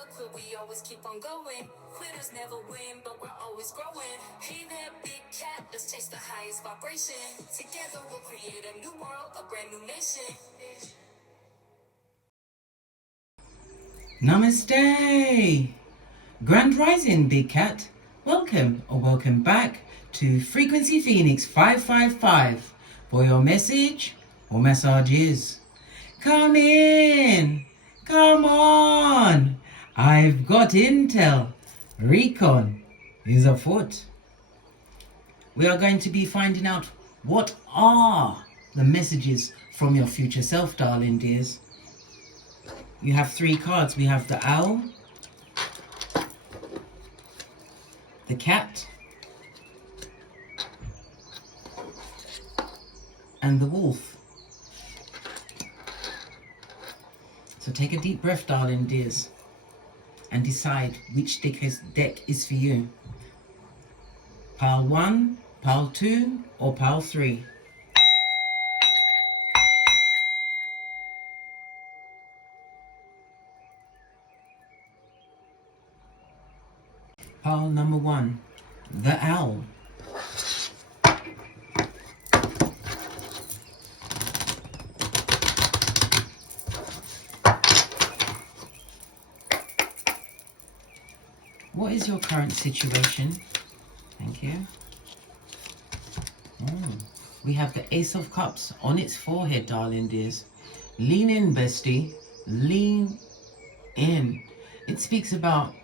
never quit, we always keep on going. Quitters never win, but we're always growing. Hey there, big cat, let's chase the highest vibration. Together we'll create a new world, a brand new nation. Namaste! Grand Rising, Big Cat. Welcome or welcome back to Frequency Phoenix 555 for your message or messages. Come in! Come on! I've got intel. Recon is afoot. We are going to be finding out what are the messages from your future self, darling dears. You have 3 cards. We have the owl, the cat, and the wolf. So take a deep breath, darling dears, and decide which deck is for you. Pile 1, pile 2, or pile 3. Pile number 1, the owl. What is your current situation? Thank you. We have the Ace of Cups on its forehead, darling dears. Lean in, bestie. Lean in. It speaks about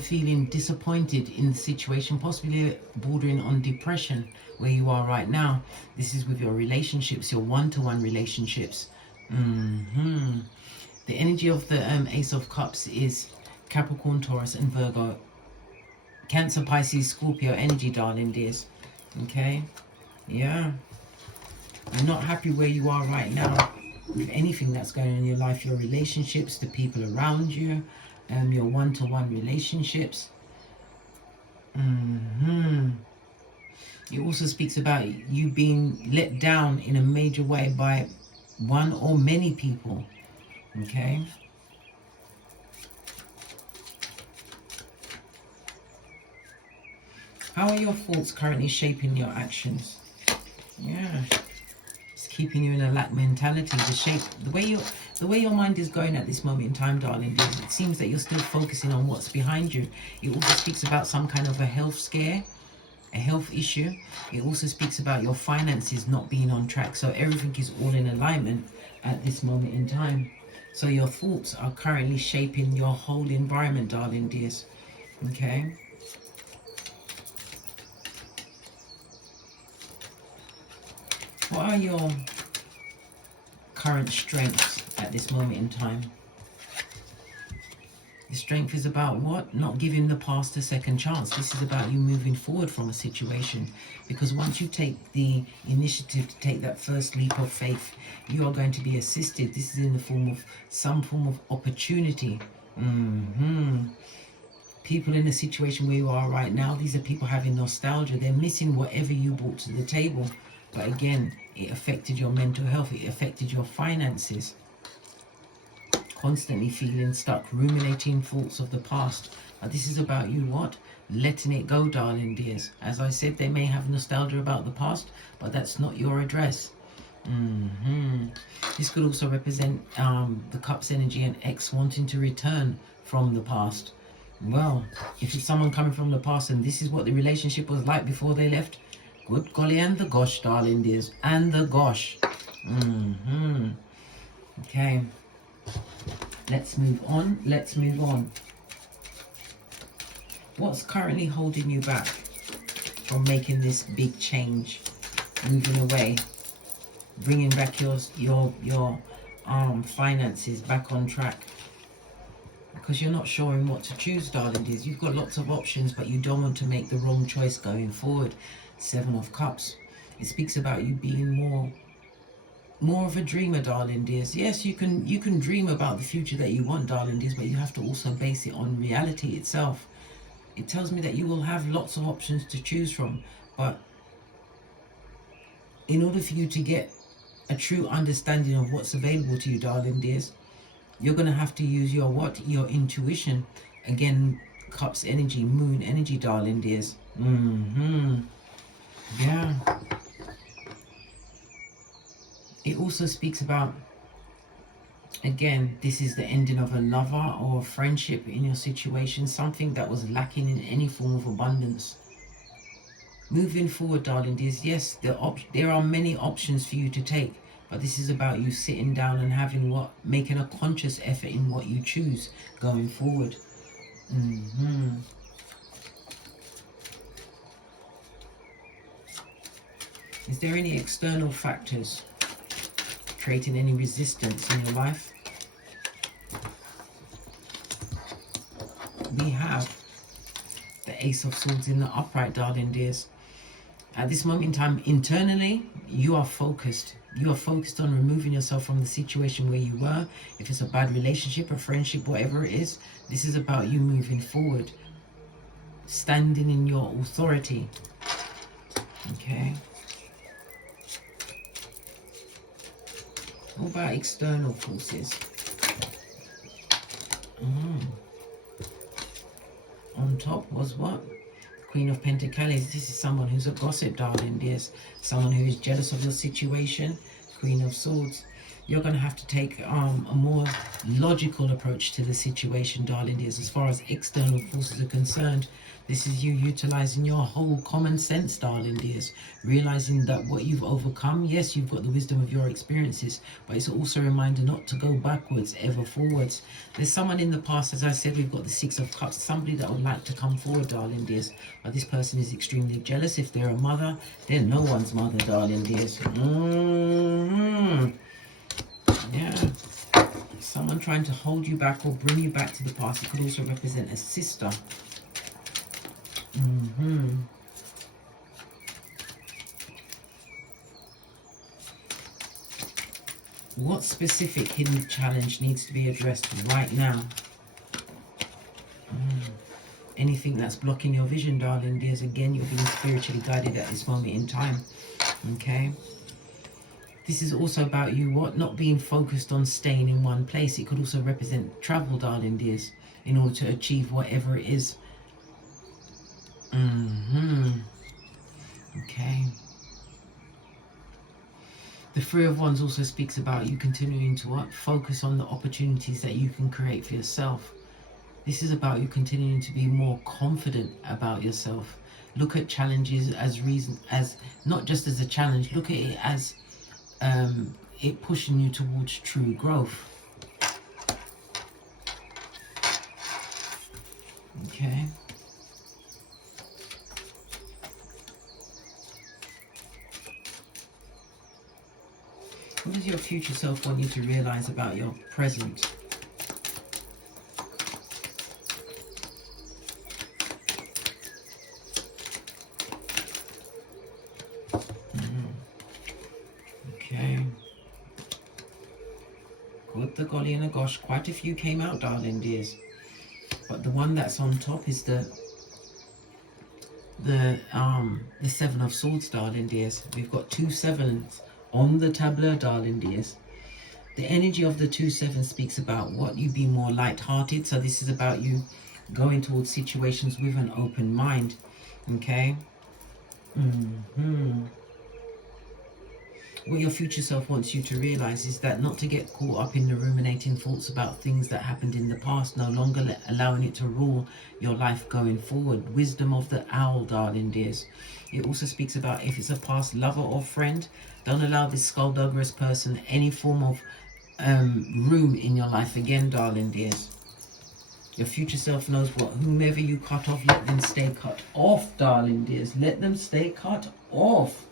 feeling disappointed in the situation, possibly bordering on depression where you are right now. This is with your relationships, your one-to-one relationships. The energy of the Ace of Cups is Capricorn, Taurus, and Virgo. Cancer, Pisces, Scorpio energy, darling dears. Okay? Yeah. You're not happy where you are right now with anything that's going on in your life, your relationships, the people around you, your one-to-one relationships. It also speaks about you being let down in a major way by one or many people. Okay? How are your thoughts currently shaping your actions? Yeah. It's keeping you in a lack mentality. The way your mind is going at this moment in time, darling, it seems that you're still focusing on what's behind you. It also speaks about some kind of a health scare, a health issue. It also speaks about your finances not being on track. So everything is all in alignment at this moment in time. So your thoughts are currently shaping your whole environment, darling dears. Okay? What are your current strengths at this moment in time? Your strength is about what? Not giving the past a second chance. This is about you moving forward from a situation. Because once you take the initiative to take that first leap of faith, you are going to be assisted. This is in the form of some form of opportunity. People in a situation where you are right now, these are people having nostalgia. They're missing whatever you brought to the table. But again, it affected your mental health. It affected your finances. Constantly feeling stuck, ruminating thoughts of the past. But this is about you what? Letting it go, darling dears. As I said, they may have nostalgia about the past, but that's not your address. This could also represent the Cups energy and ex wanting to return from the past. Well, if it's someone coming from the past and this is what the relationship was like before they left, good golly and the gosh, darling dears, and the gosh. Okay. Let's move on. Let's move on. What's currently holding you back from making this big change, moving away, bringing back your finances back on track? Because you're not sure in what to choose, darling dears. You've got lots of options, but you don't want to make the wrong choice going forward. 7 of Cups. It speaks about you being more of a dreamer, darling dears. Yes, you can dream about the future that you want, darling dears, but you have to also base it on reality itself. It tells me that you will have lots of options to choose from, but in order for you to get a true understanding of what's available to you, darling dears, You're going to have to use your what? Your intuition. Again, Cups energy, Moon energy, darling dears. Yeah. It also speaks about, again, this is the ending of a lover or a friendship in your situation, something that was lacking in any form of abundance. Moving forward, darling dears, yes, there are many options for you to take, but this is about you sitting down and having making a conscious effort in what you choose going forward. Is there any external factors creating any resistance in your life? We have the Ace of Swords in the upright, darling dears. At this moment in time, internally, you are focused. You are focused on removing yourself from the situation where you were. If it's a bad relationship, a friendship, whatever it is, this is about you moving forward, standing in your authority. Okay. What about external forces? On top was what? Queen of Pentacles. This is someone who's a gossip, darling dears. Someone who is jealous of your situation. Queen of Swords. You're going to have to take a more logical approach to the situation, darling dears. As far as external forces are concerned, this is you utilizing your whole common sense, darling dears. Realizing that what you've overcome, yes, you've got the wisdom of your experiences, but it's also a reminder not to go backwards, ever forwards. There's someone in the past, as I said, we've got the Six of Cups, somebody that would like to come forward, darling dears, but this person is extremely jealous. If they're a mother, they're no one's mother, darling dears. Yeah. Someone trying to hold you back or bring you back to the past. It could also represent a sister. What specific hidden challenge needs to be addressed right now? Anything that's blocking your vision, darling dears. Again, you're being spiritually guided at this moment in time. Okay. This is also about you not being focused on staying in one place. It could also represent travel, darling dears, in order to achieve whatever it is. Okay. The Three of Wands also speaks about you continuing to focus on the opportunities that you can create for yourself. This is about you continuing to be more confident about yourself. Look at challenges as not just as a challenge. Look at it as it pushing you towards true growth. Okay. What does your future self want you to realize about your present? Okay. Good, the golly and the gosh. Quite a few came out, darling dears. But the one that's on top is the Seven of Swords, darling dears. We've got 2 sevens on the tableau, darling dears. The energy of the 2 sevens speaks about what you be more light-hearted. So this is about you going towards situations with an open mind. Okay. What your future self wants you to realize is that not to get caught up in the ruminating thoughts about things that happened in the past, no longer allowing it to rule your life going forward. Wisdom of the owl, darling dears. It also speaks about if it's a past lover or friend, don't allow this skullduggerous person any form of room in your life again, darling dears. Your future self knows what whomever you cut off, let them stay cut off, darling dears. Let them stay cut off.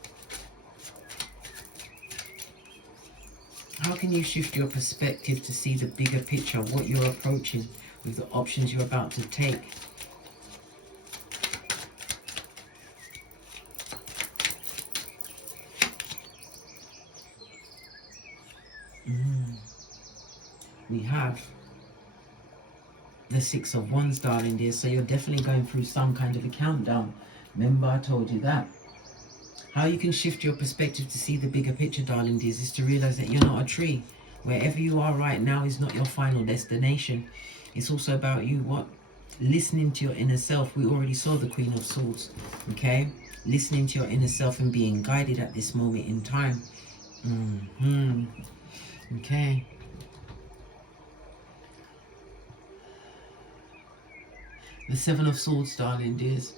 How can you shift your perspective to see the bigger picture, what you're approaching with the options you're about to take? We have the Six of Wands, darling dear. So you're definitely going through some kind of a countdown. Remember, I told you that. How you can shift your perspective to see the bigger picture, darling dears, is to realize that you're not a tree. Wherever you are right now is not your final destination. It's also about you, what? Listening to your inner self. We already saw the Queen of Swords, okay? Listening to your inner self and being guided at this moment in time. Okay. The Seven of Swords, darling dears,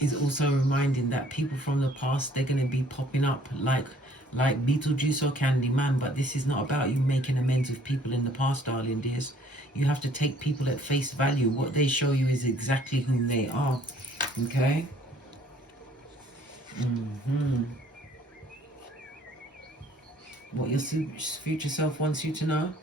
is also reminding that people from the past, they're going to be popping up like Beetlejuice or Candyman. But this is not about you making amends with people in the past, darling dears. You have to take people at face value. What they show you is exactly whom they are. Okay? What your future self wants you to know?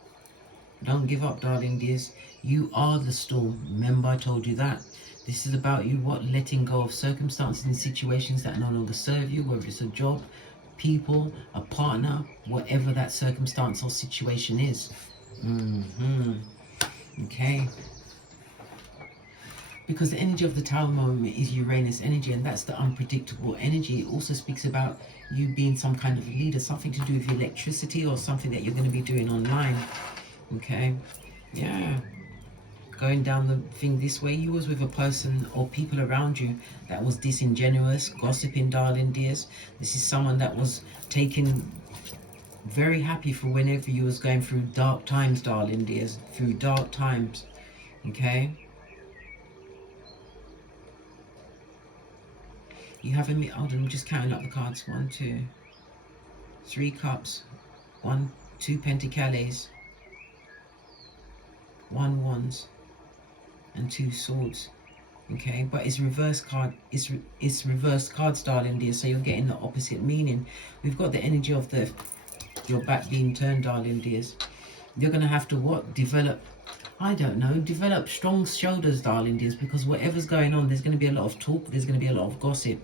Don't give up, darling dears. You are the storm. Remember, I told you that. This is about you, what? Letting go of circumstances and situations that no longer serve you, whether it's a job, people, a partner, whatever that circumstance or situation is. Okay. Because the energy of the Tower moment is Uranus energy, and that's the unpredictable energy. It also speaks about you being some kind of leader, something to do with electricity or something that you're going to be doing online. Okay. Yeah. Going down the thing this way, you was with a person or people around you that was disingenuous, gossiping, darling dears. This is someone that was taking very happy for whenever you was going through dark times, darling dears, through dark times. Okay. You have a hold on, I'm just counting up the cards. 1, 2, 3 cups, 1, 2 pentacles, 1 wands, and 2 swords. Okay, but it's reverse card. It's reversed cards, darling dear. So you're getting the opposite meaning. We've got the energy of your back being turned, darling dears. You're gonna have to what? Develop. I don't know. Develop strong shoulders, darling dears, because whatever's going on, there's going to be a lot of talk. There's going to be a lot of gossip.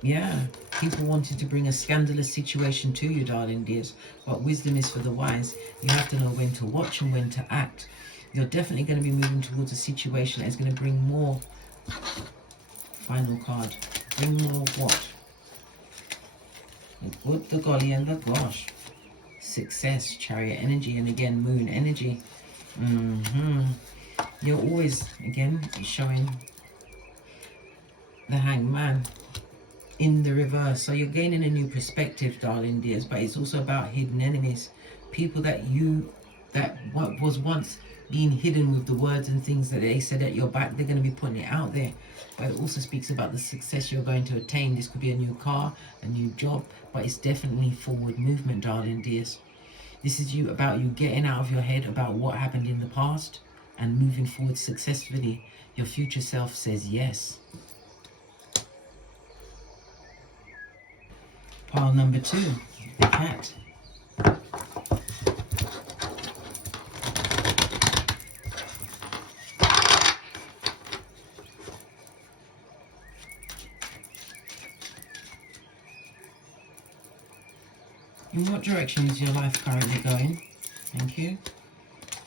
Yeah, people wanted to bring a scandalous situation to you, darling dears. But wisdom is for the wise. You have to know when to watch and when to act. You're definitely going to be moving towards a situation that is going to bring more. Final card. Bring more what? The good, the golly, and the gosh. Success, Chariot energy, and again, Moon energy. You're always, again, showing the Hangman in the reverse. So you're gaining a new perspective, darling dears, but it's also about hidden enemies. People that what was once being hidden with the words and things that they said at your back, they're going to be putting it out there. But it also speaks about the success you're going to attain. This could be a new car, a new job, but it's definitely forward movement, darling dears. This is about you getting out of your head about what happened in the past and moving forward successfully. Your future self says yes. Pile number 2, the cat. In what direction is your life currently going? Thank you.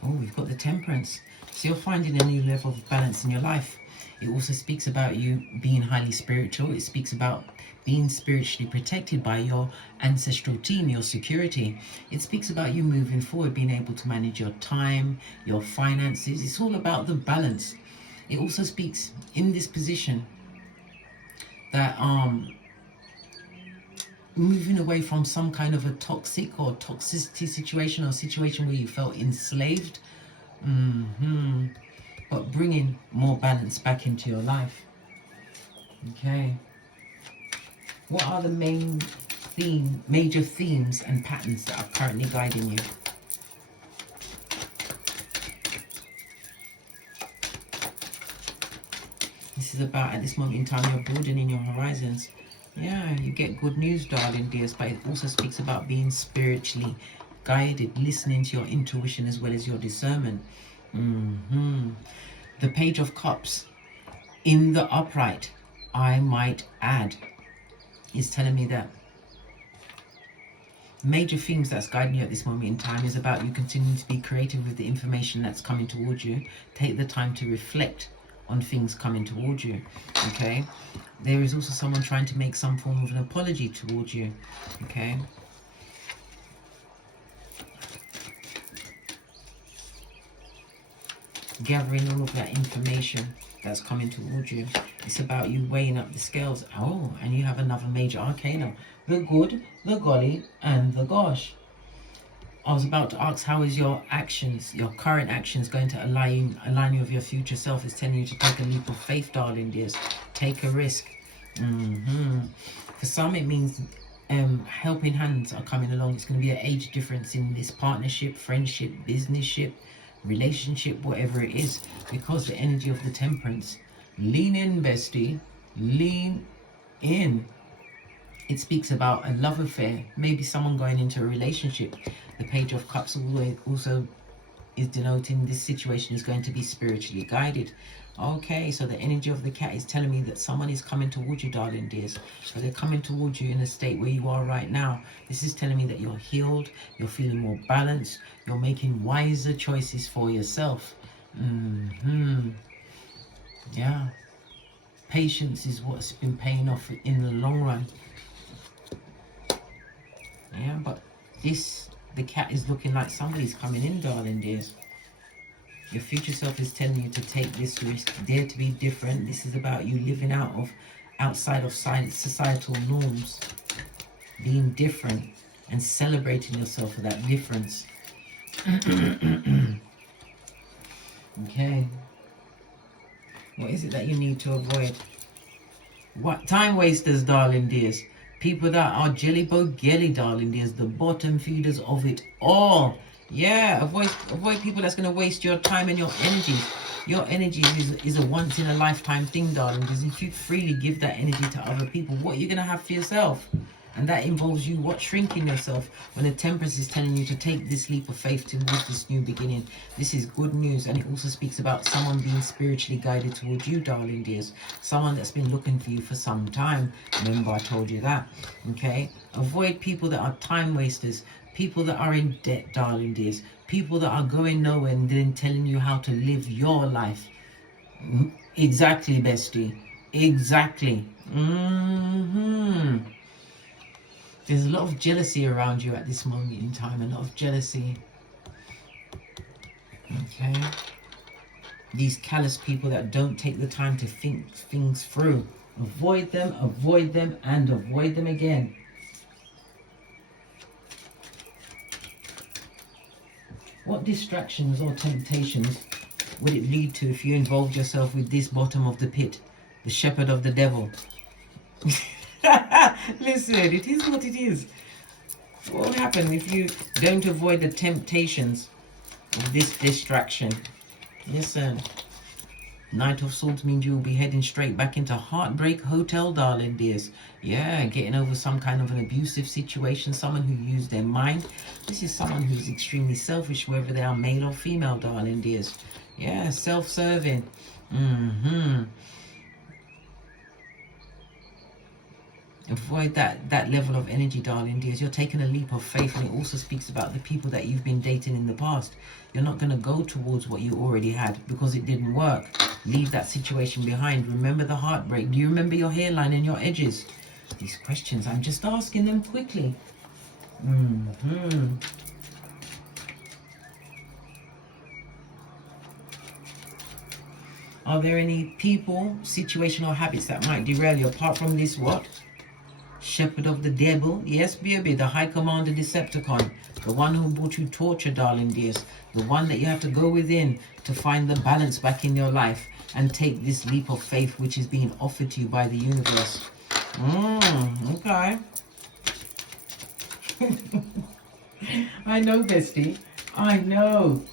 Oh, we've got the Temperance. So you're finding a new level of balance in your life. It also speaks about you being highly spiritual. It speaks about being spiritually protected by your ancestral team, your security. It speaks about you moving forward, being able to manage your time, your finances. It's all about the balance. It also speaks in this position that moving away from some kind of a toxic or toxicity situation or situation where you felt enslaved, but bringing more balance back into your life. Okay. What are the major themes and patterns that are currently guiding you? This is about, at this moment in time, you're broadening your horizons. Yeah, you get good news, darling dears, but it also speaks about being spiritually guided, listening to your intuition as well as your discernment. The Page of Cups in the upright, I might add, is telling me that major themes that's guiding you at this moment in time is about you continuing to be creative with the information that's coming towards you. Take the time to reflect on things coming towards you. Okay, there is also someone trying to make some form of an apology towards you. Okay, gathering all of that information that's coming towards you. It's about you weighing up the scales. Oh, and you have another major arcana. The good, the golly, and the gosh. I was about to ask, how is your actions, your current actions, going to align you with your future self? It's telling you to take a leap of faith, darling dears. Take a risk. For some, it means helping hands are coming along. It's going to be an age difference in this partnership, friendship, businessship, relationship, whatever it is, because the energy of the Temperance. Lean in, bestie. Lean in. It speaks about a love affair, maybe someone going into a relationship. The Page of Cups also is denoting this situation is going to be spiritually guided. Okay, so the energy of the cat is telling me that someone is coming towards you, darling dears. But they're coming towards you in a state where you are right now. This is telling me that you're healed, you're feeling more balanced, you're making wiser choices for yourself. Yeah. Patience is what's been paying off in the long run. Yeah, but the cat is looking like somebody's coming in, darling dears. Your future self is telling you to take this risk, dare to be different. This is about you living outside of societal norms, being different and celebrating yourself for that difference. Okay. What is it that you need to avoid? What time wasters, darling dears? People that are jelly bogelly, darling dears, the bottom feeders of it all. Yeah, avoid people that's going to waste your time and your energy. Your energy is a once in a lifetime thing, darling, because if you freely give that energy to other people, what are you going to have for yourself? And that involves you shrinking yourself. When the Temperance is telling you to take this leap of faith towards this new beginning, this is good news. And it also speaks about someone being spiritually guided towards you, darling dears. Someone that's been looking for you for some time. Remember, I told you that. Okay? Avoid people that are time wasters. People that are in debt, darling dears. People that are going nowhere and then telling you how to live your life. Exactly, bestie. Exactly. There's a lot of jealousy around you at this moment in time. A lot of jealousy. Okay. These callous people that don't take the time to think things through. Avoid them, and avoid them again. What distractions or temptations would it lead to if you involved yourself with this bottom of the pit, the shepherd of the devil? Listen, it is what it is. What will happen if you don't avoid the temptations of this distraction? Listen, Knight of Swords means you will be heading straight back into Heartbreak Hotel, darling dears. Yeah, getting over some kind of an abusive situation, someone who used their mind. This is someone who's extremely selfish, whether they are male or female, darling dears. Yeah, self-serving. Avoid that level of energy, darling dears. You're taking a leap of faith, and it also speaks about the people that you've been dating in the past. You're not going to go towards what you already had because it didn't work. Leave that situation behind. Remember the heartbreak. Do you remember your hairline and your edges? These questions, I'm just asking them quickly. Are there any people, situation or habits that might derail you apart from this what? Shepherd of the devil. Yes, baby, the High Commander Decepticon. The one who brought you torture, darling dears. The one that you have to go within to find the balance back in your life and take this leap of faith which is being offered to you by the universe. Okay. I know, bestie. I know.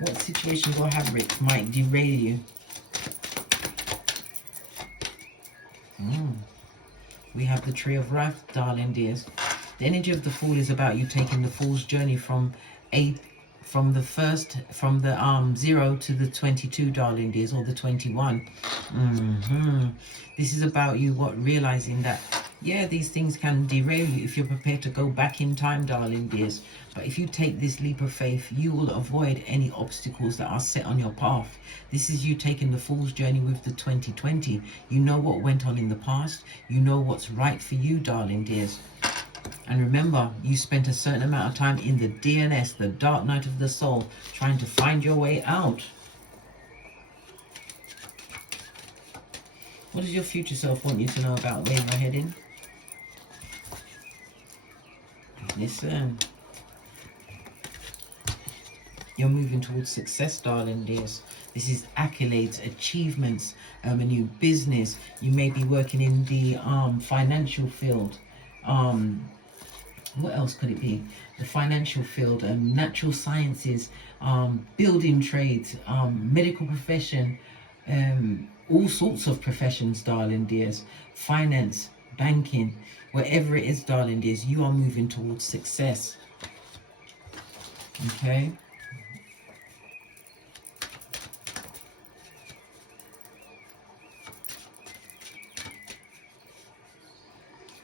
What situations or habits might derail you? We have the Tree of Wrath, darling dears. The energy of the Fool is about you taking the Fool's journey from the 0 to the 22, darling dears, or the 21. This is about you realizing that, yeah, these things can derail you if you're prepared to go back in time, darling dears. But if you take this leap of faith, you will avoid any obstacles that are set on your path. This is you taking the Fool's journey with the 2020. You know what went on in the past. You know what's right for you, darling dears. And remember, you spent a certain amount of time in the DNS, the dark night of the soul, trying to find your way out. What does your future self want you to know about where you're heading? Listen. You're moving towards success, darling dears. This is accolades, achievements, a new business. You may be working in the financial field. What else could it be? The financial field, natural sciences, building trades, medical profession, all sorts of professions, darling dears. Finance, banking, wherever it is, darling dears, you are moving towards success. Okay?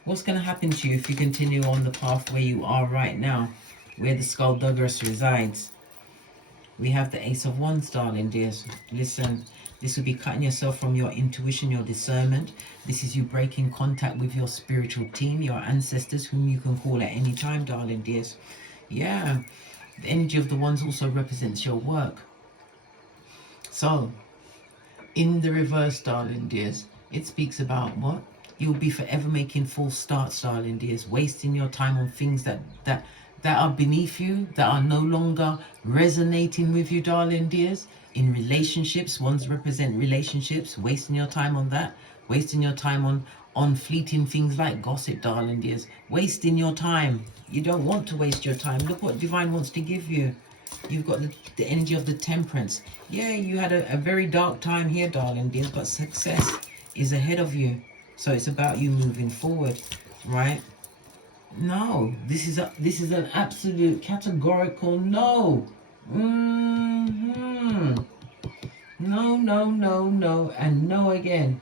What's going to happen to you if you continue on the path where you are right now, where the skullduggeress resides? We have the Ace of Wands, darling dears. Listen, this will be cutting yourself from your intuition, your discernment. This is you breaking contact with your spiritual team, your ancestors, whom you can call at any time, darling dears. Yeah, the energy of the Wands also represents your work. So, in the reverse, darling dears, it speaks about what? You'll be forever making false starts, darling dears, wasting your time on things that are beneath you, that are no longer resonating with you, darling dears. In relationships, ones represent relationships, wasting your time on that, wasting your time on fleeting things like gossip, darling dears, wasting your time. You don't want to waste your time. Look what Divine wants to give you. You've got the energy of the Temperance. Yeah, you had a very dark time here, darling dears, but success is ahead of you. So it's about you moving forward, right? No, this is an absolute categorical no. No, no, no, no, and no again,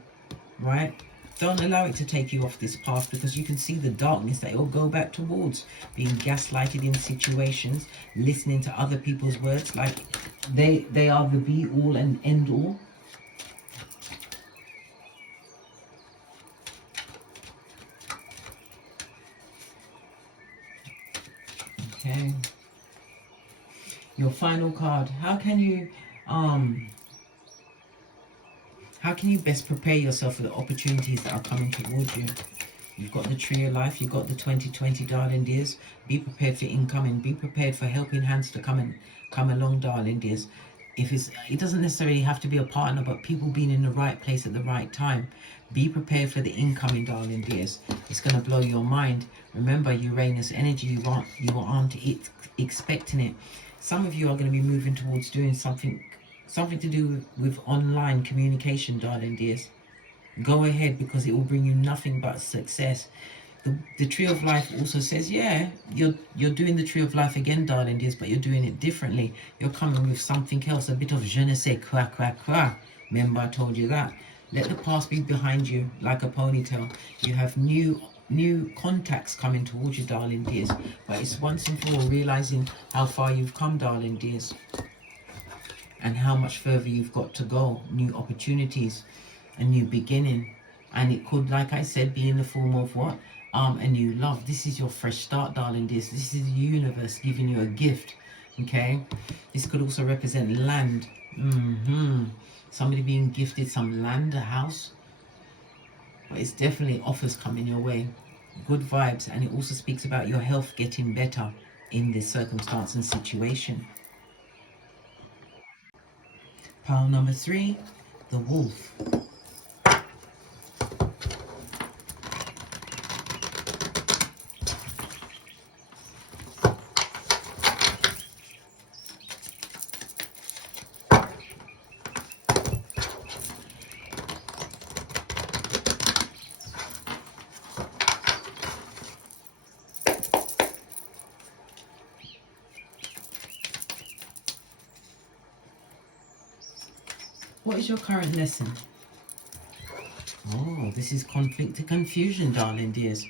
right? Don't allow it to take you off this path, because you can see the darkness that it will go back towards. Being gaslighted in situations, listening to other people's words like they are the be all and end all. Okay. Your final card. How can you best prepare yourself for the opportunities that are coming towards you? You've got the Tree of Life, you've got the 2020, darling dears. Be prepared for incoming. Be prepared for helping hands to come along, darling dears. It doesn't necessarily have to be a partner, but people being in the right place at the right time. Be prepared for the incoming, darling dears. It's going to blow your mind. Remember, Uranus energy, you aren't expecting it. Some of you are going to be moving towards doing something to do with online communication, darling dears. Go ahead, because it will bring you nothing but success. The Tree of Life also says, yeah, you're doing the Tree of Life again, darling dears, but you're doing it differently. You're coming with something else, a bit of je ne sais quoi, quoi, quoi. Remember, I told you that. Let the past be behind you like a ponytail. You have new contacts coming towards you, darling dears. But it's once and for all realizing how far you've come, darling dears, and how much further you've got to go. New opportunities, a new beginning. And it could, like I said, be in the form of what? A new love. This is your fresh start, darling dears. This is the universe giving you a gift. Okay? This could also represent land. Somebody being gifted some land, a house. But it's definitely offers coming your way. Good vibes. And it also speaks about your health getting better in this circumstance and situation. Pile number 3, the Wolf. What is your current lesson? Oh, this is conflict to confusion, darling dears.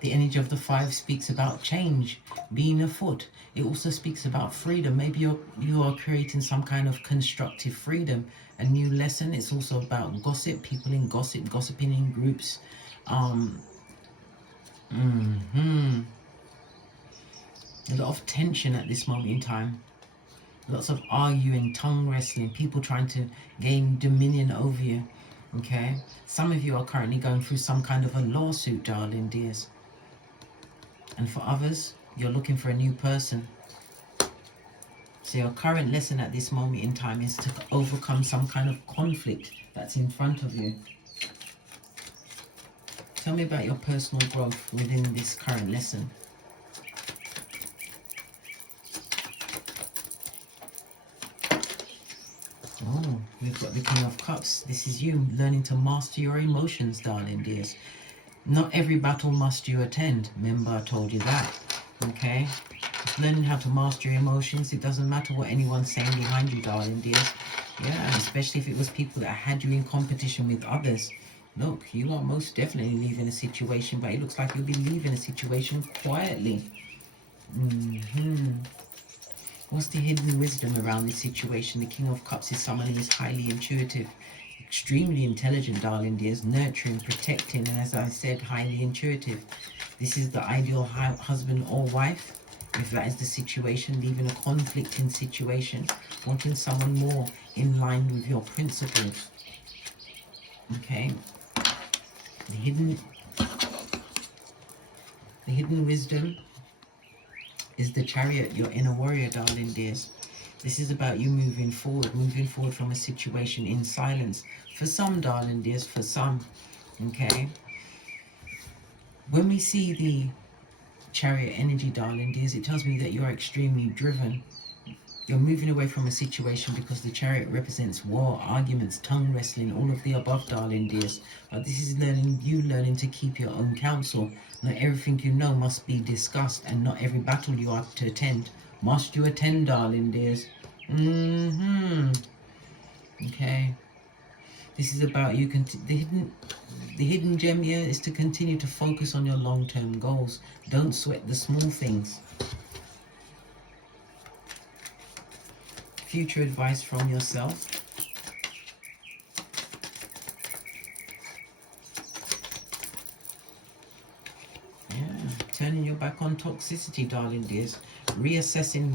The energy of the 5 speaks about change, being afoot. It also speaks about freedom. Maybe you are creating some kind of constructive freedom, a new lesson. It's also about gossip, people in gossip, gossiping in groups. A lot of tension at this moment in time. Lots of arguing, tongue wrestling, people trying to gain dominion over you. Okay? Some of you are currently going through some kind of a lawsuit, darling dears. And for others, you're looking for a new person. So your current lesson at this moment in time is to overcome some kind of conflict that's in front of you. Tell me about your personal growth within this current lesson. Oh, we've got the King of Cups. This is you learning to master your emotions, darling dears. Not every battle must you attend. Remember, I told you that. Okay? Just learning how to master your emotions. It doesn't matter what anyone's saying behind you, darling dears. Yeah, and especially if it was people that had you in competition with others. Look, you are most definitely leaving a situation, but it looks like you'll be leaving a situation quietly. What's the hidden wisdom around this situation? The King of Cups is someone who is highly intuitive, extremely intelligent, darling dears, nurturing, protecting, and as I said, highly intuitive. This is the ideal husband or wife, if that is the situation, leaving a conflicting situation, wanting someone more in line with your principles. Okay. The hidden wisdom is the Chariot, your inner warrior, darling dears. This is about you moving forward from a situation in silence. For some, darling dears, for some, okay? When we see the Chariot energy, darling dears, it tells me that you're extremely driven. You're moving away from a situation because the Chariot represents war, arguments, tongue wrestling, all of the above, darling dears. But this is you learning to keep your own counsel. Not everything you know must be discussed, and not every battle you are to attend must you attend, darling dears. Okay. This is about you. The hidden gem here is to continue to focus on your long-term goals. Don't sweat the small things. Future advice from yourself. Yeah, turning your back on toxicity, darling dears. Reassessing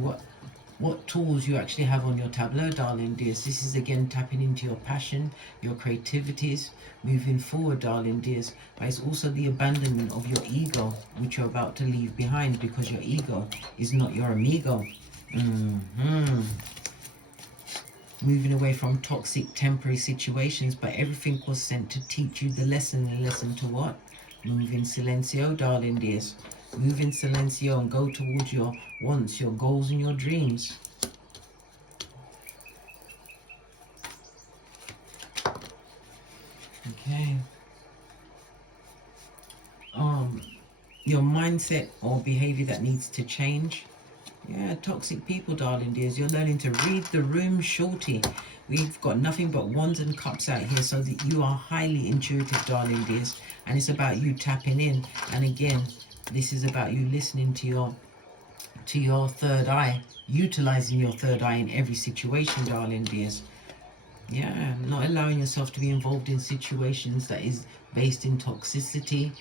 what tools you actually have on your tableau, darling dears. This is again tapping into your passion, your creativities, moving forward, darling dears. But it's also the abandonment of your ego, which you're about to leave behind, because your ego is not your amigo. Moving away from toxic temporary situations, but everything was sent to teach you the lesson. The lesson to what? Move in silencio, darling dears. Move in silencio and go towards your wants, your goals, and your dreams. Okay. Your mindset or behavior that needs to change. Yeah, toxic people, darling dears. You're learning to read the room, shorty. We've got nothing but wands and cups out here, so that you are highly intuitive, darling dears. And it's about you tapping in. And again, this is about you listening to your third eye, utilizing your third eye in every situation, darling dears. Yeah, not allowing yourself to be involved in situations that is based in toxicity,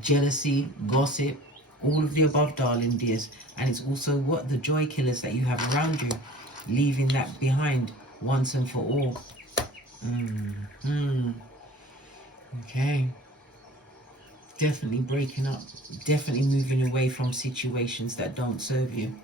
jealousy, gossip, all of the above, darling dears. And it's also what the joy killers that you have around you, leaving that behind once and for all. Okay. Definitely breaking up, definitely moving away from situations that don't serve you.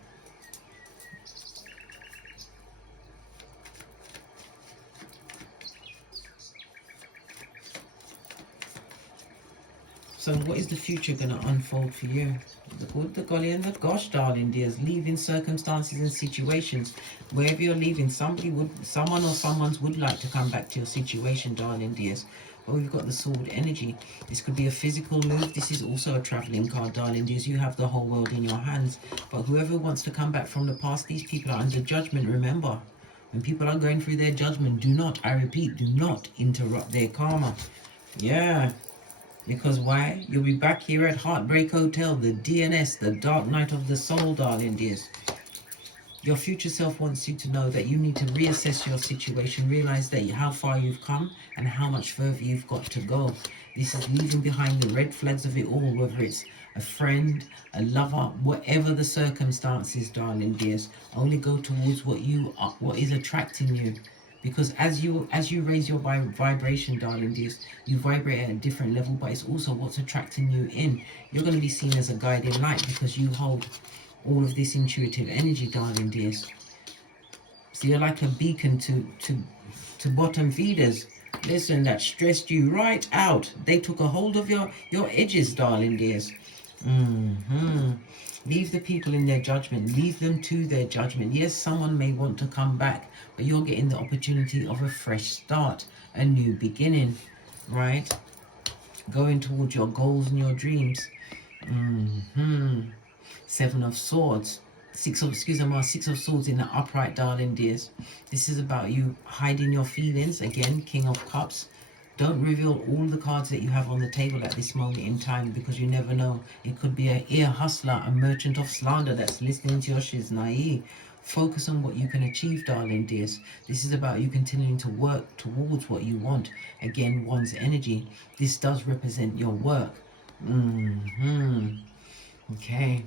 So what is the future going to unfold for you? The good, the golly, and the gosh, darling dears. Leaving circumstances and situations. Wherever you're leaving, someone or someone's would like to come back to your situation, darling dears. But we've got the sword energy. This could be a physical move. This is also a traveling card, darling dears. You have the whole world in your hands. But whoever wants to come back from the past, these people are under judgment. Remember, when people are going through their judgment, do not, I repeat, do not interrupt their karma. Yeah. Because why? You'll be back here at Heartbreak Hotel, the DNS, the Dark Night of the Soul, darling dears. Your future self wants you to know that you need to reassess your situation, realize that how far you've come and how much further you've got to go. This is leaving behind the red flags of it all, whether it's a friend, a lover, whatever the circumstances, darling dears. Only go towards what is attracting you. Because as you raise your vibration, darling dears, you vibrate at a different level, but it's also what's attracting you in. You're going to be seen as a guiding light because you hold all of this intuitive energy, darling dears. So you're like a beacon to bottom feeders. Listen, that stressed you right out. They took a hold of your edges, darling dears. Leave the people in their judgment. Leave them to their judgment. Yes, someone may want to come back, but you're getting the opportunity of a fresh start, a new beginning, right? Going towards your goals and your dreams. Seven of Swords. Six of Swords in the upright, darling dears. This is about you hiding your feelings. Again, King of Cups. Don't reveal all the cards that you have on the table at this moment in time, because you never know. It could be an ear hustler, a merchant of slander that's listening to your shiznai. Focus on what you can achieve, darling dears. This is about you continuing to work towards what you want. Again, one's energy. This does represent your work. Okay.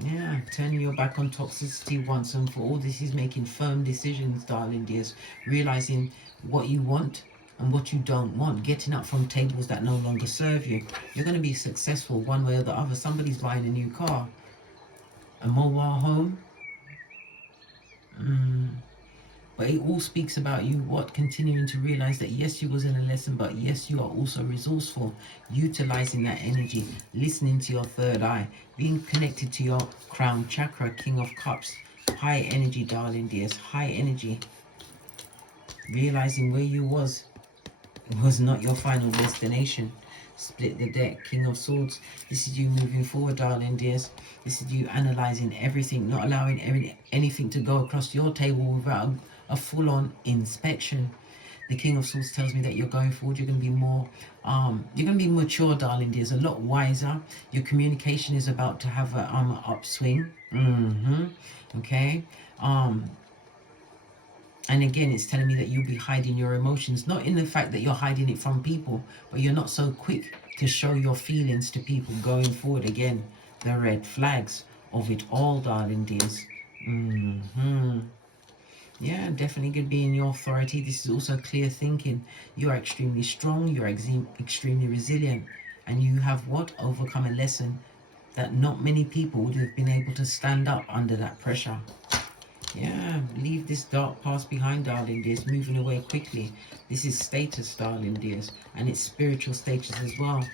Yeah, turning your back on toxicity once and for all. This is making firm decisions, darling dears. Realizing what you want and what you don't want. Getting up from tables that no longer serve you. You're going to be successful one way or the other. Somebody's buying a new car. A mobile home. But it all speaks about you, continuing to realize that yes, you was in a lesson, but yes, you are also resourceful, utilizing that energy, listening to your third eye, being connected to your crown chakra, King of Cups, high energy, darling dears, high energy, realizing where you was not your final destination. Split the deck, King of Swords. This is you moving forward, darling dears. This is you analyzing everything, not allowing anything to go across your table without a full-on inspection. The King of Swords tells me that you're going forward. You're going to be more, you're going to be mature, darling dears, a lot wiser. Your communication is about to have an upswing. Okay. And again, it's telling me that you'll be hiding your emotions, not in the fact that you're hiding it from people, but you're not so quick to show your feelings to people going forward. Again, the red flags of it all, darling dears. Yeah, definitely going to be in your authority. This is also clear thinking. You are extremely strong. You're extremely resilient. And you have overcome a lesson that not many people would have been able to stand up under that pressure. Yeah, leave this dark past behind, darling dears, moving away quickly. This is status, darling dears, and it's spiritual status as well.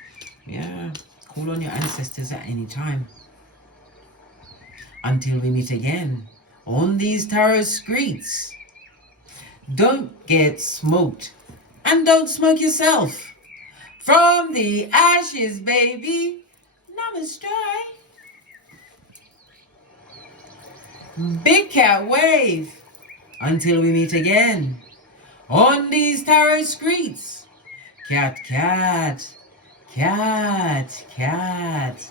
Yeah, call on your ancestors at any time. Until we meet again on these tarot streets. Don't get smoked, and don't smoke yourself. From the ashes, baby. Namaste. Big cat wave. Until we meet again on these tarot streets. Cat, cat, cat, cat.